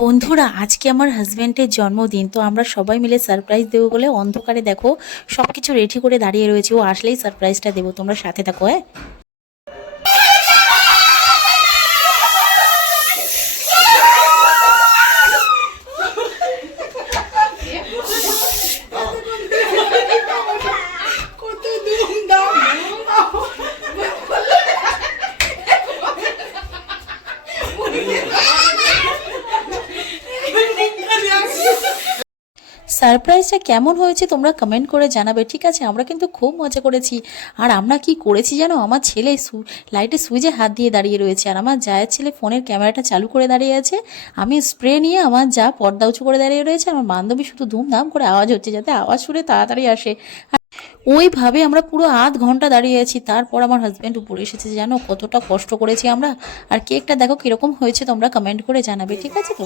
বন্ধুরা, আজকে আমার হাজব্যান্ডের জন্মদিন, তো আমরা সবাই মিলে সারপ্রাইজ দেবো বলে অন্ধকারে দেখো সব কিছু রেডি করে দাঁড়িয়ে রয়েছে। ও আসলেই সারপ্রাইজটা দেবো, তোমরা সাথে থাকো। হ্যাঁ, সারপ্রাইজটা কেমন হয়েছে তোমরা কমেন্ট করে জানাবে, ঠিক আছে? আমরা কিন্তু খুব মজা করেছি। আর আমরা কি করেছি জানো, আমার ছেলে লাইটের সুইচে হাত দিয়ে দাঁড়িয়ে রয়েছে, আর আমার জায়ের ছেলে ফোনের ক্যামেরাটা চালু করে দাঁড়িয়ে আছে। আমি স্প্রে নিয়ে আমার যা পর্দা উঁচু করে দাঁড়িয়ে রয়েছে, আমার বান্ধবী শুধু ধুমধাম করে আওয়াজ হচ্ছে যাতে আওয়াজ শুনে তাড়াতাড়ি আসে। ওইভাবে আমরা পুরো আধ ঘন্টা দাঁড়িয়ে আছি। তারপর আমার হাজব্যান্ড উপরে এসেছে, জানো কতটা কষ্ট করেছি আমরা। আর কেকটা দেখো কিরকম হয়েছে, তোমরা কমেন্ট করে জানাবে, ঠিক আছে? তো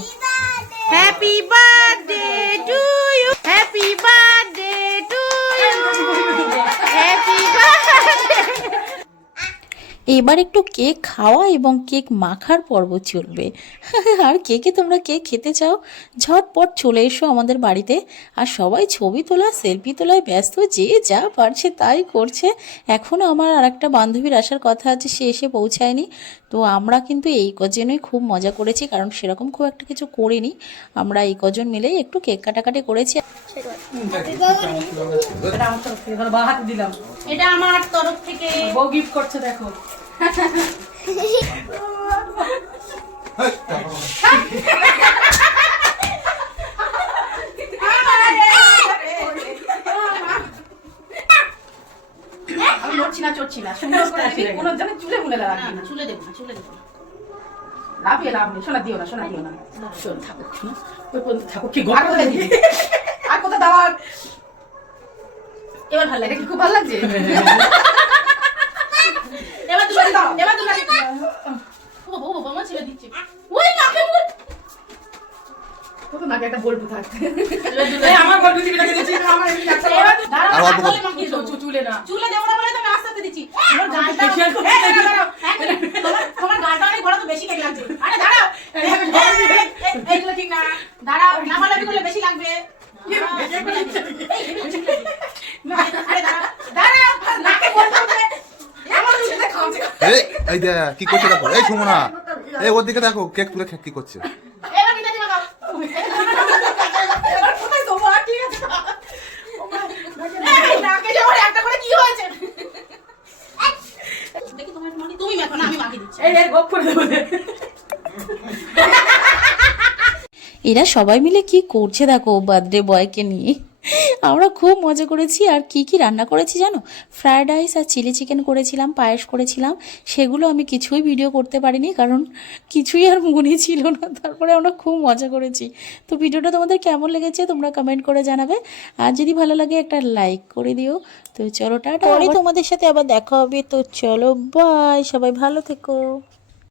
happy birthday to you, happy birthday to you, happy birthday. এবার একটু কেক খাওয়া এবং কেক মাখার পর্ব চলবে। আর কেকে তোমরা কেক খেতে চাও, ঝটপট চলে এসো আমাদের বাড়িতে। আর সবাই ছবি তোলা সেলফি তোলায় ব্যস্ত, যে যা পারছে তাই করছে। এখনও আমার আর একটা বান্ধবীর আসার কথা আছে, সে এসে পৌঁছায়নি। তো আমরা কিন্তু এই কজনই খুব মজা করেছি, কারণ সেরকম খুব একটা কিছু করিনি। আমরা এই কজন মিলেই একটু কেক কাটাকাটি করেছি। এটা আমার তরফ থেকে বউ গিফট করছে, দেখো। আমি নড়ছি না চড়ছি না, সুন্দর করে রাখবি, কোনো জানে চুলে মুলে রাখবি না, চুলে দেবো না, চুলে দেবো না। লাভ নেই, সোনা দিও না, সোনা দিও না। শোন ঠাকুর, শোনো, ওই পর্যন্ত ঠাকুর কি আর কোথায় দিবি? আর কোথায় দেওয়া? এবার ভালো লাগে, কি খুব ভালো লাগছে। এবার তুলে দাও, এবার তুলে ও বাবা, মামা ছেড়ে দিচ্ছে। ওই নাকে মুখ কত নাকে একটা বলবো থাকতে। এই আমার গল্প দিবি নাকি দিচ্ছি আমার এই একটা দাঁড়াও, বলে মাখিয়ে দাও। চুলে না চুলে দেবো না বলে তো আমি আস্তে আস্তে দিচ্ছি। আমার গালটা তোমার গালটা অনেক বড়, তো বেশি কেক লাগছে। আরে দাঁড়াও, এইগুলো ঠিক না। দাঁড়াও, লাফালাফি করলে বেশি লাগবে। আরে দাঁড়াও, দাঁড়াও, নাকে বলতে হবে। আমার চুলে খাওয়াচ্ছে। এই দে কি করছে দেখো, এই সুমনা, এই ওর দিকে দেখো, কেক তুলে কি করছে। এবার কিটা দিবা দাও। এবার কোথায় দেবো? আর ঠিক আছে। এই নাকে যাওয়ার একটা করে কি হয়েছে? দেখি তোমার মানে তুমি মাখো না, আমি মাখিয়ে দিচ্ছি। এই গোপ করে দেবো। এরা সবাই মিলে কি করছে দেখো বার্থডে বয়কে নিয়ে। আমরা খুব মজা করেছি। আর কি কি রান্না করেছি জানো, ফ্রায়েড রাইস আর চিলি চিকেন করেছিলাম, পায়েস করেছিলাম। সেগুলো আমি কিছুই ভিডিও করতে পারিনি, কারণ কিছুই আর মনে ছিল না। তারপরে আমরা খুব মজা করেছি। তো ভিডিওটা তোমাদের কেমন লেগেছে তোমরা কমেন্ট করে জানাবে। আর যদি ভালো লাগে একটা লাইক করে দিও। তো চলো টাটা, পরে তোমাদের সাথে আবার দেখা হবে। তো চলো বাই, সবাই ভালো থেকো।